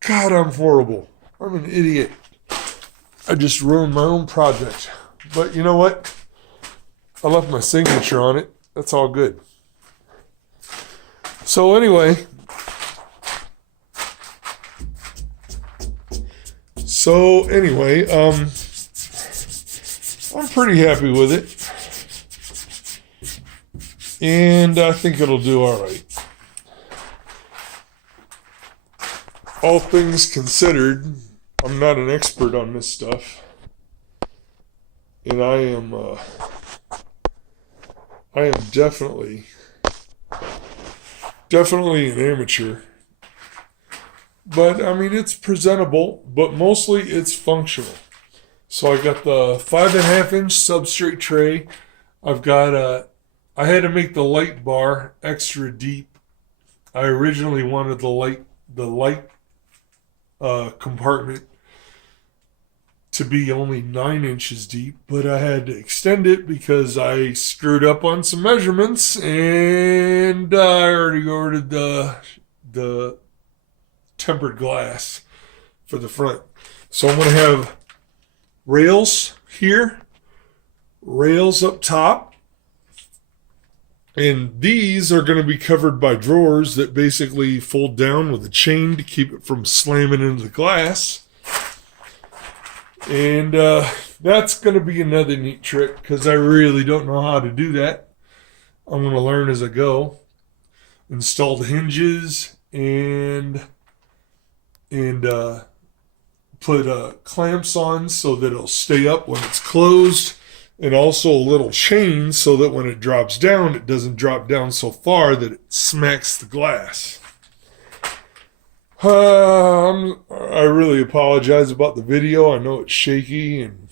God, I'm horrible. I'm an idiot. I just ruined my own project. But you know what? I left my signature on it. That's all good. So anyway, I'm pretty happy with it. And I think it'll do all right. All things considered, I'm not an expert on this stuff. And I am definitely an amateur. But I mean, it's presentable, but mostly it's functional. So I got the 5.5-inch substrate tray. I had to make the light bar extra deep. I originally wanted the light compartment to be only 9 inches deep, but I had to extend it because I screwed up on some measurements, and I already ordered the tempered glass for the front. So I'm going to have rails here, rails up top, and these are going to be covered by drawers that basically fold down with a chain to keep it from slamming into the glass. And that's going to be another neat trick because I really don't know how to do that. I'm going to learn as I go. Install the hinges and put clamps on so that it'll stay up when it's closed. And also a little chain so that when it drops down, it doesn't drop down so far that it smacks the glass. I really apologize about the video. I know it's shaky and